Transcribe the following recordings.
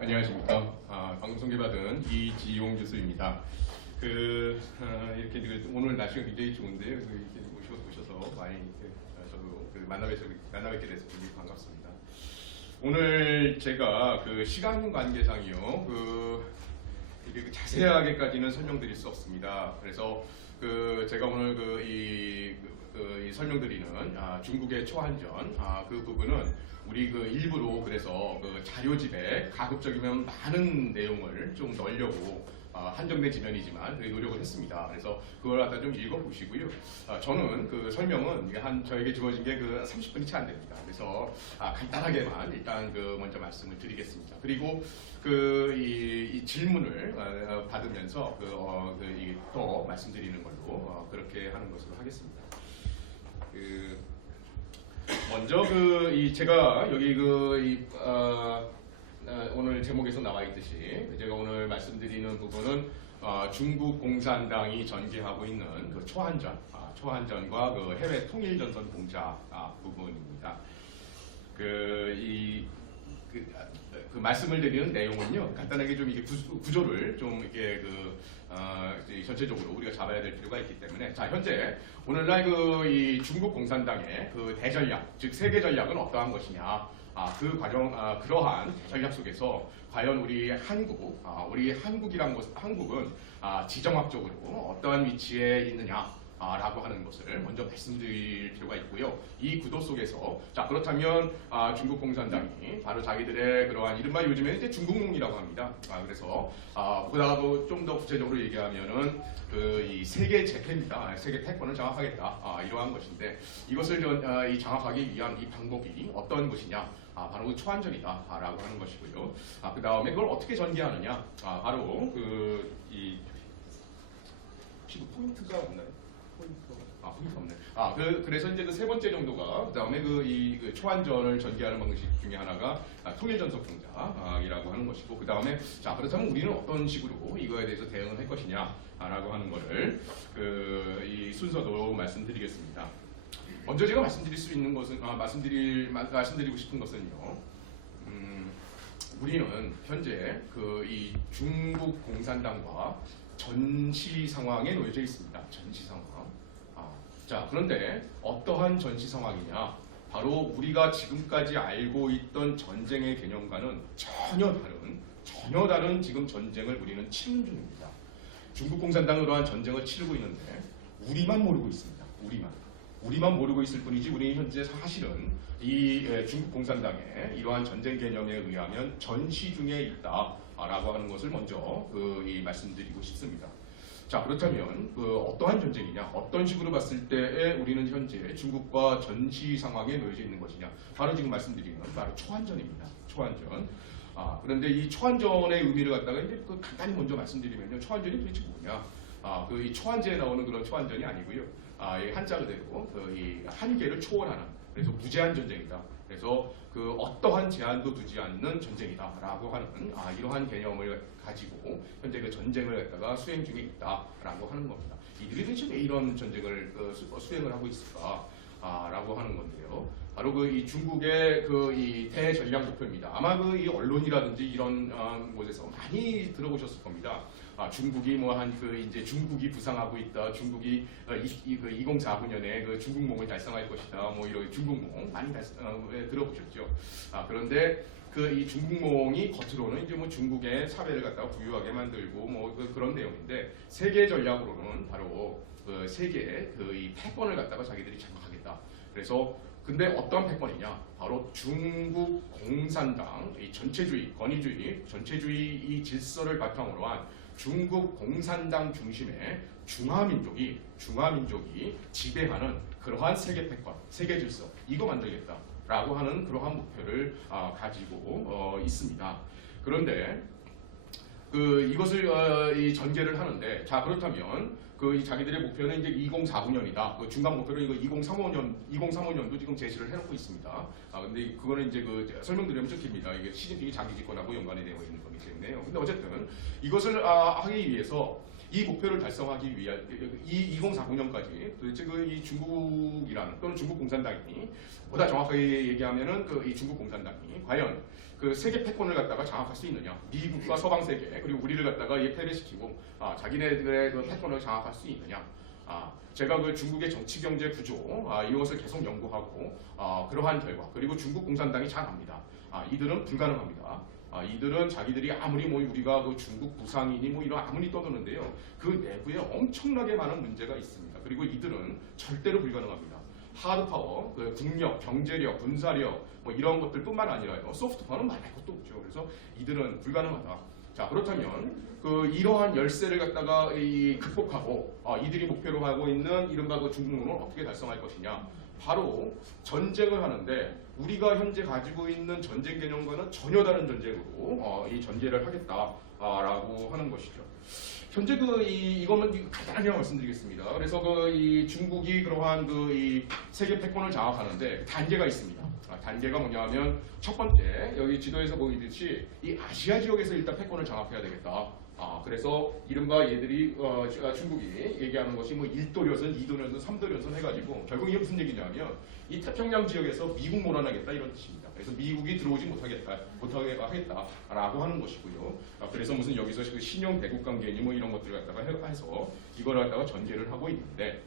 안녕하십니까. 아, 방송 소개받은 이지용 교수입니다. 그 아, 이렇게 그 오늘 날씨가 굉장히 좋은데요. 그 이렇게 모셔 오셔 서 많이 이렇게, 아, 저도 그 만나 뵙게 만나 뵙게 돼서 굉장히 반갑습니다. 오늘 제가 그 시간 관계상이요. 그 이게 그 자세하게까지는 설명드릴 수 없습니다. 그래서 그 제가 오늘 그 이 그, 이 설명드리는 아, 중국의 초한전 아, 그 부분은 우리 그 일부로 그래서 그 자료집에 가급적이면 많은 내용을 좀 넣으려고 아, 한정된 지면이지만 그 노력을 했습니다. 그래서 그걸 갖다 좀 읽어보시고요. 아, 저는 그 설명은 한 저에게 주어진 게 그 30분이 채 안 됩니다. 그래서 아, 간단하게만 일단 그 먼저 말씀을 드리겠습니다. 그리고 그이 질문을 어, 받으면서 그, 어, 그, 이, 또 말씀드리는 걸로 어, 그렇게 하는 것으로 하겠습니다. 그 먼저 그 이 제가 여기 그 이 어, 어, 오늘 제목에서 나와 있듯이 제가 오늘 말씀드리는 부분은 어, 중국 공산당이 전개하고 있는 그 초한전, 아, 초한전과 그 해외 통일전선 공작 아, 부분입니다. 그이 그, 아, 그 말씀을 드리는 내용은요 간단하게 좀 이게 구, 구조를 좀 이렇게 그 어, 전체적으로 우리가 잡아야 될 필요가 있기 때문에. 자 현재 오늘날 그 이 중국 공산당의 그 대전략 즉 세계 전략은 어떠한 것이냐. 아, 그 과정 아, 그러한 전략 속에서 과연 우리 한국 아, 우리 한국이란 곳 한국은 아, 지정학적으로 어떠한 위치에 있느냐. 아, 라고 하는 것을 먼저 말씀드릴 필요가 있고요. 이 구도 속에서 자 그렇다면 아, 중국 공산당이 바로 자기들의 그러한 이른바 요즘에는 이제 중국몽이라고 합니다. 아, 그래서 아, 보다도 좀 더 구체적으로 얘기하면은 그 이 세계 재패입니다. 아, 세계 패권을 장악하겠다. 아, 이러한 것인데 이것을 전, 아, 이 장악하기 위한 이 방법이 어떤 것이냐? 아, 바로 초한전이다라고 하는 것이고요. 아, 그 다음에 그걸 어떻게 전개하느냐? 아, 바로 그이 혹시 그 포인트가 없나요? 아 포인트 없네. 아 그, 그래서 이제 그 세 번째 정도가 그 다음에 그 이 그 초안전을 전개하는 방식 중에 하나가 아, 통일전속 공작이라고 하는 것이고 그 다음에 자 그렇다면 우리는 어떤 식으로 이거에 대해서 대응을 할 것이냐라고 하는 거를 그이 순서도 말씀드리겠습니다. 먼저 제가 말씀드릴 수 있는 것은 아, 말씀드릴 마- 말씀드리고 싶은 것은요. 음, 우리는 현재 그 이 중국 공산당과 전시 상황에 놓여져 있습니다. 전시 상황. 아, 자, 그런데 어떠한 전시 상황이냐? 바로 우리가 지금까지 알고 있던 전쟁의 개념과는 전혀 다른 전혀 다른 지금 전쟁을 우리는 치른 중입니다. 중국 공산당으로 한 전쟁을 치르고 있는데 우리만 모르고 있습니다. 우리만. 우리만 모르고 있을 뿐이지 우리 현재 사실은 이 에, 중국 공산당의 이러한 전쟁 개념에 의하면 전시 중에 있다라고 하는 것을 먼저 그, 이 말씀드리고 싶습니다. 자 그렇다면 그 어떠한 전쟁이냐 어떤 식으로 봤을 때에 우리는 현재 중국과 전시 상황에 놓여져 있는 것이냐 바로 지금 말씀드리는 건 바로 초한전입니다. 초한전. 아 그런데 이 초한전의 의미를 갖다가 이제 그 간단히 먼저 말씀드리면요 초한전이 도대체 뭐냐? 아 그 이 초한제에 나오는 그런 초한전이 아니고요. 아 이 한자 그대로 그 이 한계를 초월하는 그래서 무제한 전쟁이다. 그래서 그 어떠한 제한도 두지 않는 전쟁이다라고 하는 아, 이러한 개념을 가지고 현재 그 전쟁을 갖다가 수행 중에 있다라고 하는 겁니다. 이들이 도대체 왜 이런 전쟁을 그 수, 수행을 하고 있을까? 아, 라고 하는 건데요. 바로 그 이 중국의 그 이 대전략 목표입니다. 아마 그 이 언론이라든지 이런 어, 곳에서 많이 들어보셨을 겁니다. 아, 중국이 뭐 한 그 이제 중국이 부상하고 있다. 중국이 어, 이, 이, 그 2049년에 그 중국몽을 달성할 것이다. 뭐 이런 중국몽 많이 달, 어, 예, 들어보셨죠. 아, 그런데 그 이 중국몽이 겉으로는 이제 뭐 중국의 사회를 갖다가 부유하게 만들고 뭐 그, 그런 내용인데 세계 전략으로는 바로 그 세계의 그 이 패권을 갖다가 자기들이 장악하겠다. 그래서 근데 어떤 패권이냐? 바로 중국 공산당 이 전체주의, 권위주의, 전체주의 이 질서를 바탕으로 한 중국 공산당 중심의 중화민족이 중화민족이 지배하는 그러한 세계 패권, 세계 질서 이거 만들겠다라고 하는 그러한 목표를 아, 가지고 어, 있습니다. 그런데 그 이것을 어, 이 전개를 하는데 자 그렇다면 그이 자기들의 목표는 이제 2049년이다. 그 중간 목표는 이거 2035년 2035년도 지금 제시를 해놓고 있습니다. 아 근데 그거는 이제 그 설명드리면 좀 깁니다. 이게 시진핑이 자기 집권하고 연관이 되어 있는 거기 때문에요. 근데 어쨌든 이것을 아, 하기 위해서 이 목표를 달성하기 위한 이 2049년까지 도대체 그 이 중국이라는 또는 중국 공산당이 보다 정확하게 얘기하면은 그 이 중국 공산당이 과연 그 세계 패권을 갖다가 장악할 수 있느냐? 미국과 서방 세계 그리고 우리를 갖다가 이 패배시키고 아, 자기네들의 그 패권을 장악할 수 있느냐? 아, 제가 그 중국의 정치 경제 구조 아, 이것을 계속 연구하고 아, 그러한 결과 그리고 중국 공산당이 잘 압니다. 아, 이들은 불가능합니다. 아, 이들은 자기들이 아무리 뭐 우리가 그 중국 부상이니 뭐 이런 아무리 떠드는데요. 그 내부에 엄청나게 많은 문제가 있습니다. 그리고 이들은 절대로 불가능합니다. 하드파워, 그 국력, 경제력, 군사력 뭐 이런 것들뿐만 아니라요. 소프트파워는 말할 것도 없죠. 그래서 이들은 불가능하다. 자 그렇다면 그 이러한 열쇠를 갖다가 이 극복하고 아, 이들이 목표로 하고 있는 이른바 그 중국론을 어떻게 달성할 것이냐 바로 전쟁을 하는데 우리가 현재 가지고 있는 전쟁 개념과는 전혀 다른 전쟁으로 어, 이 전제를 하겠다라고 하는 것이죠. 현재 그 이, 이거는 이 간단하게 말씀드리겠습니다. 그래서 그 이 중국이 그러한 그 이 세계 패권을 장악하는데 단계가 있습니다. 아, 단계가 뭐냐면 첫 번째 여기 지도에서 보이듯이 이 아시아 지역에서 일단 패권을 장악해야 되겠다. 아 그래서 이른바 얘들이 어, 주- 아, 중국이 얘기하는 것이 뭐 1도 련선, 2도 련선, 3도 련선 해가지고 결국 이게 무슨 얘기냐면 이 태평양 지역에서 미국 몰아내겠다 이런 뜻입니다. 그래서 미국이 들어오지 못하겠다, 못하게 하겠다라고 하는 것이고요. 아, 그래서 무슨 여기서 그 신형 대국 관계니 뭐 이런 것들을 갖다가 해- 해서 이걸 갖다가 전제를 하고 있는데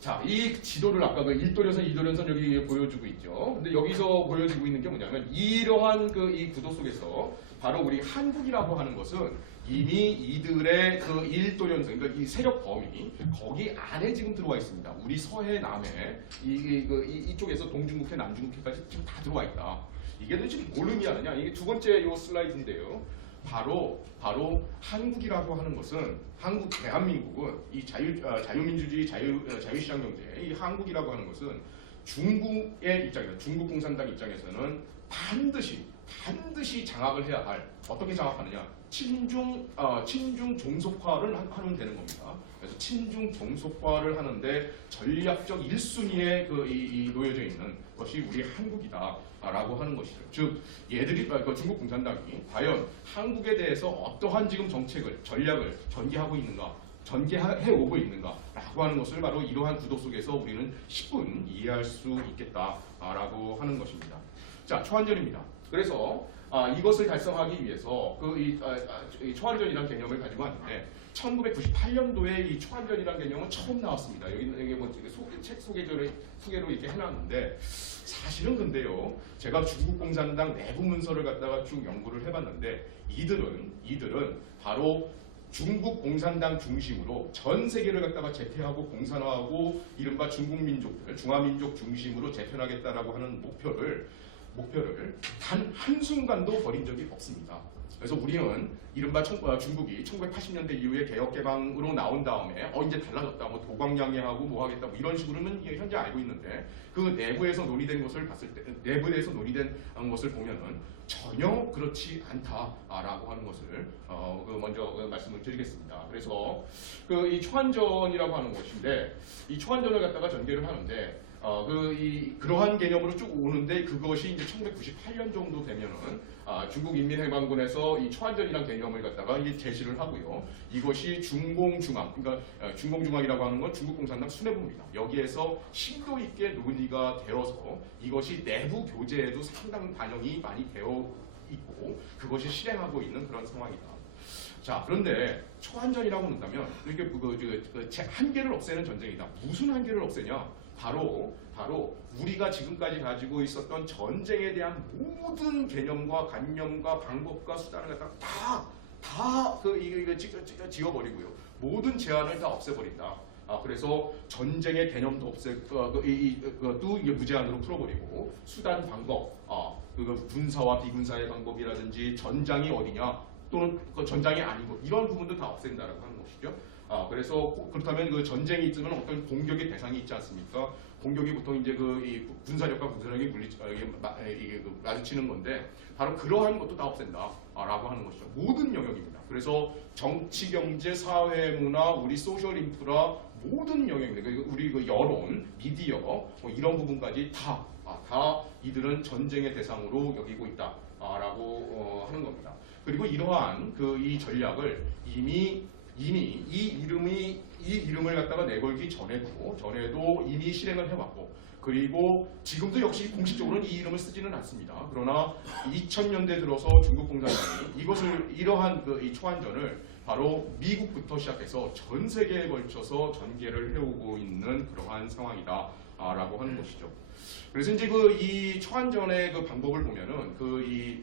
자, 이 지도를 아까 그 1도련선, 2도련선 여기 보여주고 있죠. 근데 여기서 보여주고 있는 게 뭐냐면 이러한 그 이 구도 속에서 바로 우리 한국이라고 하는 것은 이미 이들의 그 1도련선, 그러니까 이 세력 범위 거기 안에 지금 들어와 있습니다. 우리 서해, 남해 이, 이, 그, 이, 이쪽에서 동중국해, 남중국해까지 지금 다 들어와 있다. 이게 도대체 뭘 의미하느냐? 이게 두 번째 요 슬라이드인데요. 바로 바로 한국이라고 하는 것은 한국 대한민국은 이 자유 어, 자유민주주의 자유 어, 자유시장 경제 이 한국이라고 하는 것은 중국의 입장에서 중국 공산당 입장에서는 반드시 반드시 장악을 해야 할 어떻게 장악하느냐 친중 어, 친중 종속화를 하- 하면 되는 겁니다. 그래서 친중 종속화를 하는데 전략적 1순위에 그, 이, 이 놓여져 있는 것이 우리 한국이다라고 하는 것이죠. 즉 얘들이 아, 그 중국 공산당이 과연 한국에 대해서 어떠한 지금 정책을 전략을 전개하고 있는가 전개해 오고 있는가라고 하는 것을 바로 이러한 구도 속에서 우리는 10분 이해할 수 있겠다라고 하는 것입니다. 자 초안전입니다. 그래서 아, 이것을 달성하기 위해서 그 이 아, 아, 이 초안전이라는 개념을 가지고 왔는데 1998년도에 이 초안전이라는 개념은 처음 나왔습니다. 여기 여기 뭐 소개, 책 소개조를 소개로 이렇게 해놨는데 사실은 근데요, 제가 중국 공산당 내부 문서를 갖다가 쭉 연구를 해봤는데 이들은 이들은 바로 중국 공산당 중심으로 전 세계를 갖다가 재패하고 공산화하고 이른바 중국 민족들, 중화민족 중심으로 재편하겠다라고 하는 목표를 목표를 단 한순간도 버린 적이 없습니다. 그래서 우리는 이른바 청- 어, 중국이 1980년대 이후에 개혁 개방으로 나온 다음에 어 이제 달라졌다 뭐 도광양해하고 뭐 하겠다 뭐 이런 식으로는 현재 알고 있는데 그 내부에서 논의된 것을 봤을 때 내부에서 논의된 것을 보면은 전혀 그렇지 않다라고 하는 것을 어, 그 먼저 그 말씀을 드리겠습니다. 그래서 그 이 초안전이라고 하는 것인데 이 초안전을 갖다가 전개를 하는데 어, 그, 이, 그러한 개념으로 쭉 오는데 그것이 이제 1998년 정도 되면은 아, 중국 인민해방군에서 이 초안전이라는 개념을 갖다가 이제 제시를 하고요. 이것이 중공중앙, 그러니까 어, 중공중앙이라고 하는 건 중국 공산당 수뇌부입니다. 여기에서 심도 있게 논의가 되어서 이것이 내부 교재에도 상당 반영이 많이 되어 있고 그것이 실행하고 있는 그런 상황이다. 자 그런데 초안전이라고 한다면 이게 그, 그, 그, 그 제- 한계를 없애는 전쟁이다. 무슨 한계를 없애냐? 바로 바로 우리가 지금까지 가지고 있었던 전쟁에 대한 모든 개념과 관념과 방법과 수단을 갖다 다 다그 이거 이거 지- 지- 지워버리고요. 모든 제한을 다 없애 버린다. 아 그래서 전쟁의 개념도 없애 어, 그, 이, 이, 그것도 이게 무제한으로 풀어버리고 수단 방법 아 그 군사와 비군사의 방법이라든지 전장이 어디냐 또는 그 전장이 아니고 이런 부분도 다 없앤다라고 하는 것이죠. 아 그래서 꼭 그렇다면 그 전쟁이 있으면 어떤 공격의 대상이 있지 않습니까? 공격이 보통 이제 그이 군사력과 군사력이 물리 어, 이게, 마, 에, 이게 그 마주치는 건데 바로 그러한 것도 다 없앤다라고 하는 것이죠. 모든 영역입니다. 그래서 정치, 경제, 사회, 문화, 우리 소셜 인프라 모든 영역입니다. 우리 그 여론, 미디어 뭐 이런 부분까지 다, 아, 다 이들은 전쟁의 대상으로 여기고 있다 라고 어, 하는 겁니다. 그리고 이러한 그 이 전략을 이미 이미 이 이름이 이 이름을 갖다가 내걸기 전에도 전에도 이미 실행을 해왔고 그리고 지금도 역시 공식적으로는 이 이름을 쓰지는 않습니다. 그러나 2000년대 들어서 중국 공산당이 이것을 이러한 그 이 초안전을 바로 미국부터 시작해서 전 세계에 걸쳐서 전개를 해오고 있는 그러한 상황이다라고 하는 것이죠. 그래서 이제 그 이 초안전의 그 방법을 보면은 그 이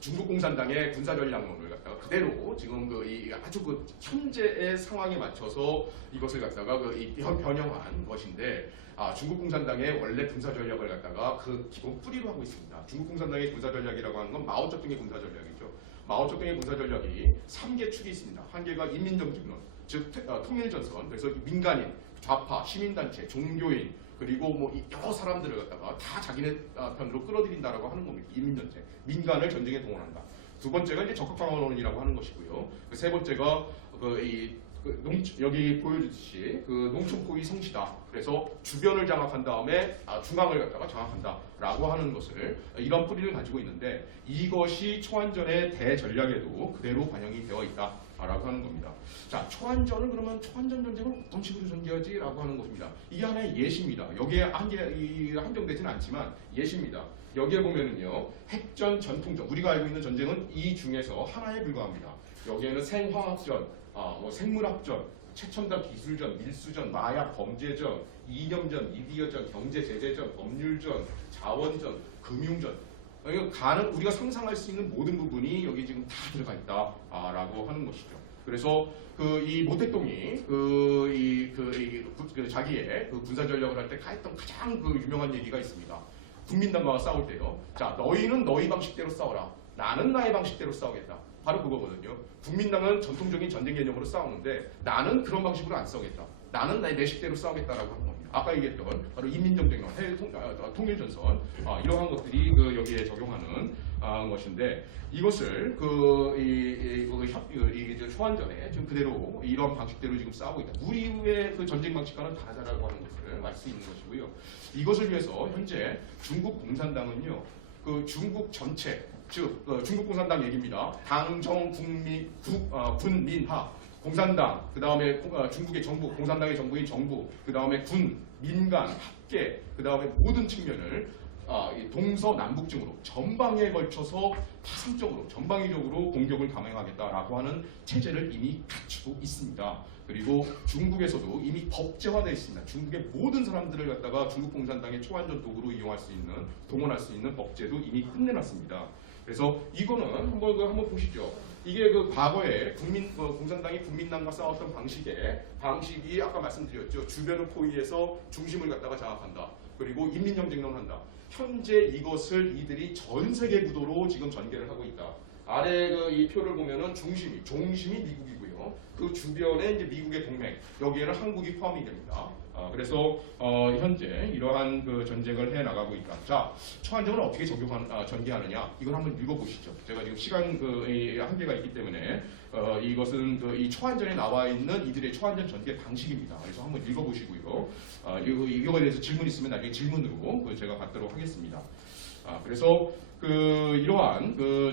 중국 공산당의 군사 전략론을 갖다가 그대로 지금 그 이 아주 그 현재의 상황에 맞춰서 이것을 갖다가 그이 변형한 것인데 아, 중국 공산당의 원래 군사 전략을 갖다가 그 기본 뿌리로 하고 있습니다. 중국 공산당의 군사 전략이라고 하는 건 마오쩌둥의 군사 전략이죠. 마오쩌둥의 군사 전략이 3개 축이 있습니다. 한 개가 인민정책론, 즉 태- 어, 통일전선, 그래서 민간인, 좌파, 시민단체, 종교인, 그리고 뭐이 여러 사람들을 갖다가 다 자기네 아, 편으로 끌어들인다라고 하는 겁니다. 인민전쟁, 민간을 전쟁에 동원한다. 두 번째가 이제 적극 방어론이라고 하는 것이고요. 그세 번째가 그 이 그 농, 여기 보여주듯이 그 농촌 포위 성시다. 그래서 주변을 장악한 다음에 아, 중앙을 갖다가 장악한다라고 하는 것을 이런 뿌리를 가지고 있는데 이것이 초안전의 대전략에도 그대로 반영이 되어 있다라고 하는 겁니다. 자, 초안전은 그러면 초안전 전쟁을 어떤 식으로 전개하지라고 하는 것입니다. 이게 하나의 예시입니다. 여기에 한계 이- 한정되지는 않지만 예시입니다. 여기에 보면은요 핵전, 전통전 우리가 알고 있는 전쟁은 이 중에서 하나에 불과합니다. 여기에는 생화학전, 아, 뭐 생물학전, 최첨단 기술전, 밀수전, 마약 범죄전, 이념전, 미디어전, 경제 제재전, 법률전, 자원전, 금융전. 가능 우리가 상상할 수 있는 모든 부분이 여기 지금 다 들어가 있다라고 하는 것이죠. 그래서 그 이 모택동이 그이그 자기의 그 군사 전략을 할 때 했던 가장 그 유명한 얘기가 있습니다. 국민당과 싸울 때요. 자, 너희는 너희 방식대로 싸워라. 나는 나의 방식대로 싸우겠다. 바로 그거거든요. 국민당은 전통적인 전쟁 개념으로 싸우는데 나는 그런 방식으로 안 싸우겠다. 나는 나의 내 식대로 싸우겠다라고 하는 겁니다. 아까 얘기했던 바로 인민정쟁론, 해외 통, 아, 통일전선 아, 이러한 것들이 그 여기에 적용하는 아, 것인데 이것을 그, 이, 이, 그, 협- 그, 이, 저 초안전에 지금 그대로 이런 방식대로 지금 싸우고 있다. 우리의 그 전쟁 방식과는 다르다라고 하는 것을 알 수 있는 것이고요. 이것을 위해서 현재 중국 공산당은요, 그 중국 전체, 즉 어, 중국 공산당 얘기입니다. 당정 국민 국 어, 군민하 공산당 그 다음에 중국의 정부 공산당의 정부인 정부 그 다음에 군 민간 학계 그 다음에 모든 측면을 아, 이 동서남북증으로 전방에 걸쳐서 파상적으로 전방위적으로 공격을 감행하겠다라고 하는 체제를 이미 갖추고 있습니다. 그리고 중국에서도 이미 법제화되어 있습니다. 중국의 모든 사람들을 갖다가 중국 공산당의 초안전 도구로 이용할 수 있는 동원할 수 있는 법제도 이미 끝내놨습니다. 그래서 이거는 한번 그 한번 보시죠. 이게 그 과거에 국민 어, 공산당이 국민당과 싸웠던 방식의 방식이 아까 말씀드렸죠. 주변을 포위해서 중심을 갖다가 장악한다. 그리고 인민정쟁론을 한다. 현재 이것을 이들이 전 세계 구도로 지금 전개를 하고 있다. 아래 그 이 표를 보면은 중심이 종심이 미국이고 요. 그 주변에 이제 미국의 동맹 여기에는 한국이 포함이 됩니다. 어, 그래서 어, 현재 이러한 그 전쟁을 해 나가고 있다. 자, 초안정을 어떻게 적용하는 아, 전개하느냐? 이걸 한번 읽어보시죠. 제가 지금 시간 그 이, 한계가 있기 때문에 어, 이것은 그 이 초안전에 나와 있는 이들의 초안전 전개 방식입니다. 그래서 한번 읽어보시고요. 어, 이거, 이거에 대해서 질문 있으면 나중에 질문으로 그 제가 받도록 하겠습니다. 아, 그래서 그 이러한 그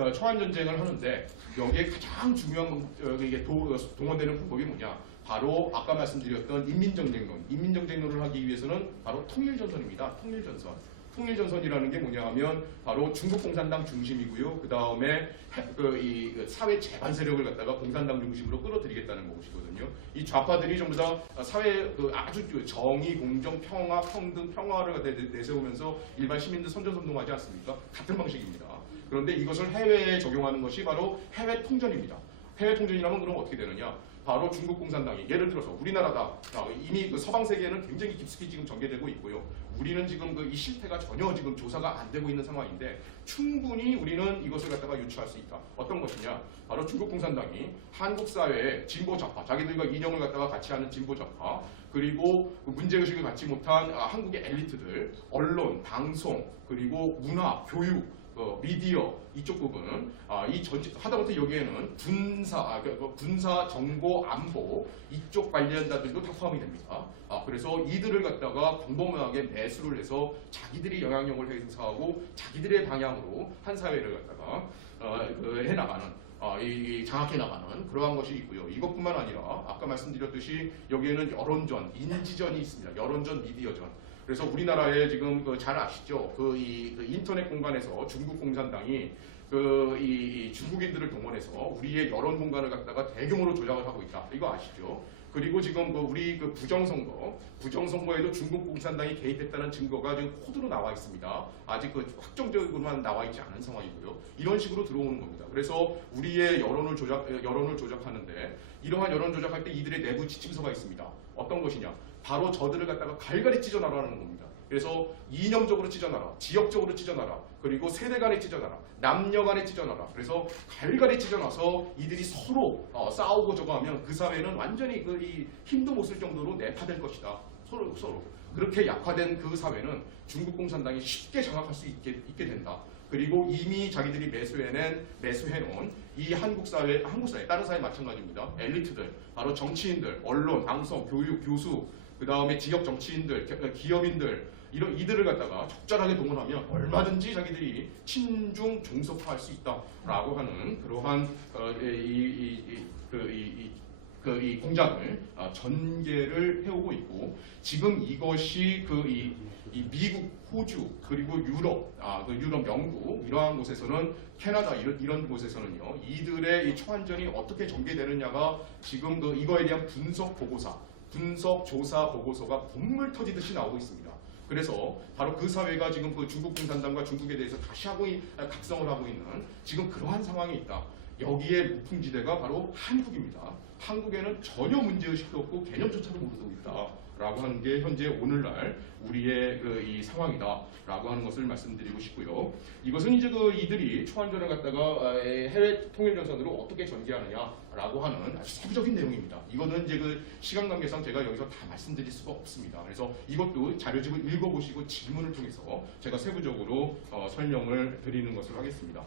어, 초안 전쟁을 하는데 여기에 가장 중요한 건, 어, 이게 도, 동원되는 방법이 뭐냐? 바로 아까 말씀드렸던 인민정쟁론, 인민정쟁론을 하기 위해서는 바로 통일전선입니다. 통일전선. 통일전선이라는 게 뭐냐 하면 바로 중국 공산당 중심이고요. 그 다음에 그이 사회 재반 세력을 갖다가 공산당 중심으로 끌어들이겠다는 것이거든요. 이 좌파들이 전부 다 사회 그 아주 그 정의, 공정, 평화, 평등, 평화를 내- 내세우면서 일반 시민들 선전선동하지 않습니까? 같은 방식입니다. 그런데 이것을 해외에 적용하는 것이 바로 해외 통전입니다. 해외 통전이라면 그럼 어떻게 되느냐? 바로 중국 공산당이 예를 들어서 우리나라다 아, 이미 그 서방 세계는 굉장히 깊숙이 지금 전개되고 있고요. 우리는 지금 그 이 실태가 전혀 지금 조사가 안 되고 있는 상황인데 충분히 우리는 이것을 갖다가 유추할 수 있다. 어떤 것이냐? 바로 중국 공산당이 한국 사회의 진보 좌파, 자기들과 이념을 갖다가 같이 하는 진보 좌파, 그리고 그 문제 의식을 갖지 못한 아, 한국의 엘리트들, 언론, 방송, 그리고 문화, 교육, 어, 미디어 이쪽 부분은 아, 이 전체 하다못해 여기에는 군사, 아, 그, 그 군사 정보 안보 이쪽 관련자들도 다 포함이 됩니다. 아, 그래서 이들을 갖다가 광범위하게 매수를 해서 자기들이 영향력을 행사하고 자기들의 방향으로 한 사회를 갖다가 어, 그 해나가는 아, 이, 이 장악해 나가는 그러한 것이 있고요. 이것뿐만 아니라 아까 말씀드렸듯이 여기에는 여론전, 인지전이 있습니다. 여론전, 미디어전. 그래서 우리나라에 지금 그 잘 아시죠? 그이 인터넷 공간에서 중국 공산당이 그이 중국인들을 동원해서 우리의 여론 공간을 갖다가 대규모로 조작을 하고 있다. 이거 아시죠? 그리고 지금 그 우리 그 부정선거, 부정선거에도 중국 공산당이 개입했다는 증거가 지금 코드로 나와 있습니다. 아직 그 확정적으로만 나와 있지 않은 상황이고요. 이런 식으로 들어오는 겁니다. 그래서 우리의 여론을 조작, 여론을 조작하는데 이러한 여론 조작할 때 이들의 내부 지침서가 있습니다. 어떤 것이냐? 바로 저들을 갖다가 갈갈이 찢어나가는 겁니다. 그래서 이념적으로 찢어나라, 지역적으로 찢어나라, 그리고 세대 간에 찢어나라, 남녀 간에 찢어나라. 그래서 갈갈이 찢어나서 이들이 서로 어, 싸우고 저거 하면 그 사회는 완전히 그 이 힘도 못 쓸 정도로 내파될 것이다. 서로 서로 그렇게 약화된 그 사회는 중국 공산당이 쉽게 장악할 수 있게, 있게 된다. 그리고 이미 자기들이 매수해낸 매수해놓은 이 한국 사회, 한국 사회, 다른 사회 마찬가지입니다. 엘리트들, 바로 정치인들, 언론, 방송, 교육, 교수, 그 다음에 지역 정치인들, 기- 기업인들 이런 이들을 갖다가 적절하게 동원하면 얼마든지 자기들이 친중 종속화할 수 있다라고 하는 그러한 어, 그, 그, 이 공작을 어, 전개를 해오고 있고 지금 이것이 그이 이 미국, 호주 그리고 유럽, 아, 그 유럽, 영국 이러한 곳에서는 캐나다 이런, 이런 곳에서는요 이들의 이 초안전이 어떻게 전개되느냐가 지금 그 이거에 대한 분석 보고서, 분석 조사 보고서가 눈물 터지듯이 나오고 있습니다. 그래서 바로 그 사회가 지금 그 중국 공산당과 중국에 대해서 다시 하고 있- 아, 각성을 하고 있는 지금 그러한 상황이 있다. 여기에 무풍지대가 바로 한국입니다. 한국에는 전혀 문제의식도 없고 개념조차도 모르고 있다라고 하는 게 현재 오늘날 우리의 그 이 상황이다라고 하는 것을 말씀드리고 싶고요. 이것은 이제 그 이들이 초안전을 갖다가 아, 에, 해외 통일 전선으로 어떻게 전개하느냐라고 하는 아주 세부적인 내용입니다. 이거는 이제 그 시간 관계상 제가 여기서 다 말씀드릴 수가 없습니다. 그래서 이것도 자료집을 읽어보시고 질문을 통해서 제가 세부적으로 어, 설명을 드리는 것으로 하겠습니다.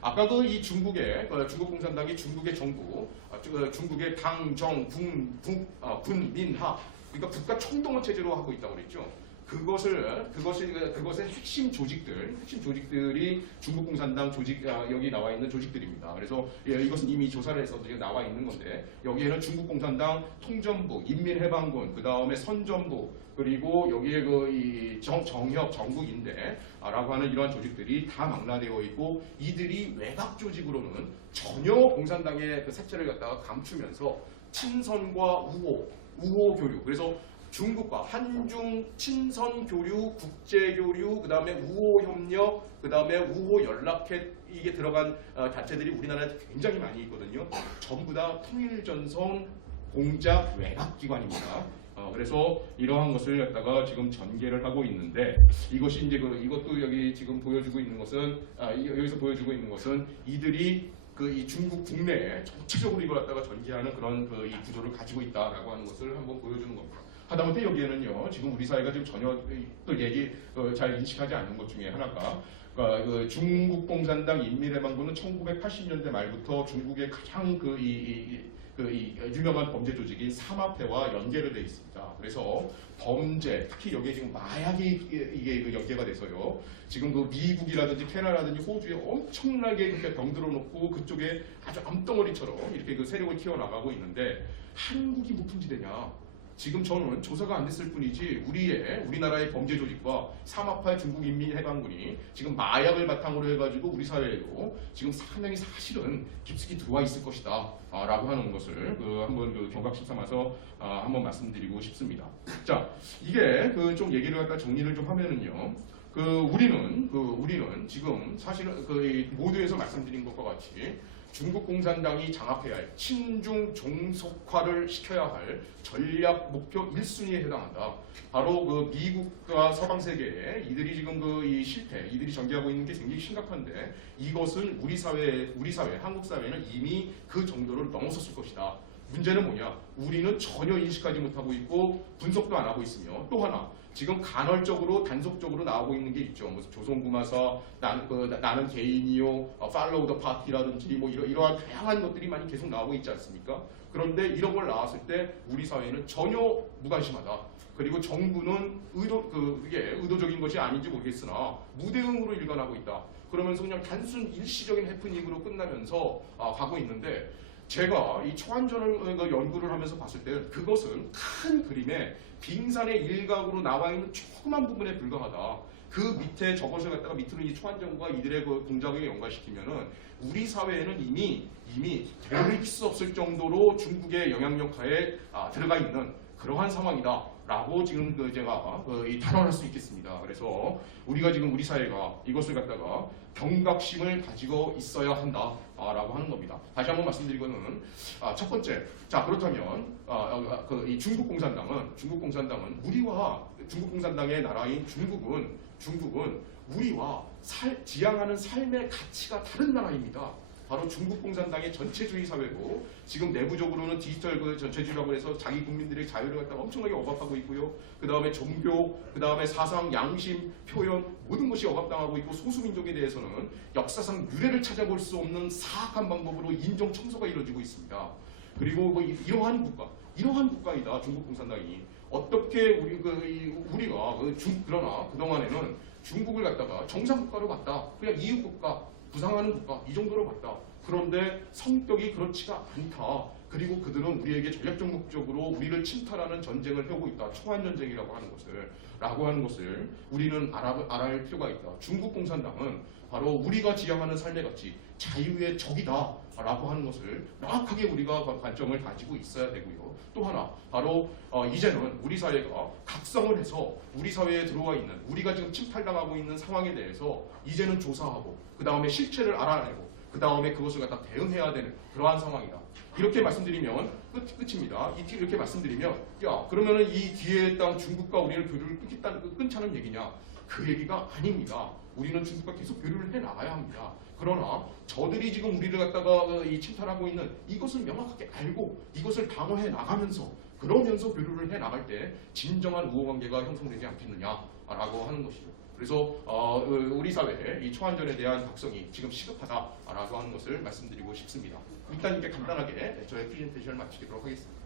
아까 그이 중국의 어, 중국 공산당이 중국의 정부, 어, 주- 어, 중국의 당, 정, 군, 국, 어, 군, 민, 하, 그러니까 국가 총동원 체제로 하고 있다고 그랬죠. 그것을 그것이 그것의 핵심 조직들, 핵심 조직들이 중국 공산당 조직 아, 여기 나와 있는 조직들입니다. 그래서 예, 이것은 이미 조사를 해서 나와 있는 건데 여기에는 중국 공산당 통전부, 인민해방군, 그 다음에 선전부 그리고 여기에 그 정, 정협 정국인대라고 하는 이러한 조직들이 다 망라되어 있고 이들이 외곽 조직으로는 전혀 공산당의 그 색채를 갖다가 감추면서 친선과 우호, 우호 교류 그래서 중국과 한중 친선 교류, 국제 교류, 그 다음에 우호 협력, 그 다음에 우호 연락회 이게 들어간 어, 자체들이 우리나라에 굉장히 많이 있거든요. 전부 다 통일전선 공작 외곽기관입니다. 어, 그래서 이러한 것을 갖다가 지금 전개를 하고 있는데 이것이 이제 그 이것도 여기 지금 보여주고 있는 것은 아, 이- 여기서 보여주고 있는 것은 이들이 그 이 중국 국내에 전체적으로 이걸 갖다가 전개하는 그런 그 이 구조를 가지고 있다라고 하는 것을 한번 보여주는 겁니다. 하다못해 여기에는요 지금 우리 사회가 지금 전혀 또 얘기 어, 잘 인식하지 않는 것 중에 하나가 그러니까 그 중국 공산당 인민해방군은 1980년대 말부터 중국의 가장 그이그이 유명한 범죄 조직인 삼합회와 연계를 돼 있습니다. 그래서 범죄, 특히 여기에 지금 마약이 이게 그 연계가 돼서요. 지금 그 미국이라든지 캐나다라든지 호주에 엄청나게 그렇게 병들어 놓고 그쪽에 아주 암덩어리처럼 이렇게 그 세력을 키워나가고 있는데 한국이 무풍지대냐? 지금 저는 조사가 안 됐을 뿐이지 우리의 우리나라의 범죄 조직과 삼합할 중국 인민해방군이 지금 마약을 바탕으로 해가지고 우리 사회에도 지금 상당히 사실은 깊숙이 들어와 있을 것이다 아, 라고 하는 것을 그 한번 그 경각심 삼아서 아, 한번 말씀드리고 싶습니다. 자 이게 그 좀 얘기를 갖다 정리를 좀 하면은요. 그 우리는 그 우리는 지금 사실은 그이 모두에서 말씀드린 것과 같이 중국 공산당이 장악해야 할 친중 종속화를 시켜야 할 전략 목표 1순위에 해당한다. 바로 그 미국과 서방 세계에 이들이 지금 그 이 실패, 이들이 전개하고 있는 게 굉장히 심각한데 이것은 우리 사회, 우리 사회, 한국 사회는 이미 그 정도를 넘어섰을 것이다. 문제는 뭐냐? 우리는 전혀 인식하지 못하고 있고 분석도 안 하고 있으며 또 하나 지금 간헐적으로 단속적으로 나오고 있는 게 있죠. 무슨 조선구마사, 나는, 그, 나- 나는 개인이요, 어, 팔로우 더 파티라든지 뭐 이러, 이러한 다양한 것들이 많이 계속 나오고 있지 않습니까? 그런데 이런 걸 나왔을 때 우리 사회는 전혀 무관심하다. 그리고 정부는 의도 그 그게 의도적인 것이 아닌지 모르겠으나 무대응으로 일관하고 있다. 그러면서 그냥 단순 일시적인 해프닝으로 끝나면서 아, 가고 있는데 제가 이 초안전을 어, 그 연구를 하면서 봤을 때는 그것은 큰 그림의 빙산의 일각으로 나와 있는 조그만 부분에 불과하다. 그 밑에 저것을 갖다가 밑으로 이 초안전과 이들의 그 공작을 연관시키면은 우리 사회에는 이미 이미 되돌릴 수 없을 정도로 중국의 영향력 하에 아, 들어가 있는 그러한 상황이다 라고 지금 그 제가 그이 단언할 수 있겠습니다. 그래서 우리가 지금 우리 사회가 이것을 갖다가 경각심을 가지고 있어야 한다 라고 하는 겁니다. 다시 한번 말씀드리고는 아, 첫 번째, 자 그렇다면 아, 그이 중국 공산당은 중국 공산당은 우리와 중국 공산당의 나라인 중국은 중국은 우리와 살, 지향하는 삶의 가치가 다른 나라입니다. 바로 중국 공산당의 전체주의 사회고 지금 내부적으로는 디지털 그 전체주의라고 해서 자기 국민들의 자유를 갖다가 엄청나게 억압하고 있고요. 그 다음에 종교, 그 다음에 사상, 양심, 표현 모든 것이 억압당하고 있고 소수민족에 대해서는 역사상 유례를 찾아볼 수 없는 사악한 방법으로 인종 청소가 이루어지고 있습니다. 그리고 뭐 이- 이러한 국가, 이러한 국가이다 중국 공산당이 어떻게 우리 그 이- 우리가 그 중, 그러나 그 동안에는 중국을 갖다가 정상 국가로 봤다. 그냥 이웃 국가, 부상하는 국가 이 정도로 봤다. 그런데 성격이 그렇지가 않다. 그리고 그들은 우리에게 전략적 목적으로 우리를 침탈하는 전쟁을 하고 있다. 초안 전쟁이라고 하는 것을 라고 하는 것을 우리는 알아, 알아야 필요가 있다. 중국 공산당은 바로 우리가 지향하는 삶의 가치, 자유의 적이다. 라고 하는 것을 명확하게 우리가 관점을 가지고 있어야 되고요. 또 하나, 바로 어, 이제는 우리 사회가 각성을 해서 우리 사회에 들어와 있는 우리가 지금 침탈당하고 있는 상황에 대해서 이제는 조사하고 그 다음에 실체를 알아내고 그 다음에 그것을 갖다 대응해야 되는 그러한 상황이다. 이렇게 말씀드리면 끝, 끝입니다. 이- 이렇게 말씀드리면 야 그러면은 이 뒤에 땅 중국과 우리는 교류를 끊겠다는 그 끊자는 얘기냐? 그 얘기가 아닙니다. 우리는 중국과 계속 교류를 해 나가야 합니다. 그러나 저들이 지금 우리를 갖다가 어, 이 침탈하고 있는 이것을 명확하게 알고 이것을 방어해 나가면서 그러면서 교류를 해 나갈 때 진정한 우호관계가 형성되지 않겠느냐라고 하는 것이죠. 그래서 어, 어, 우리 사회에 이 초안전에 대한 각성이 지금 시급하다라고 하는 것을 말씀드리고 싶습니다. 일단 이렇게 간단하게 저의 프레젠테이션을 마치도록 하겠습니다.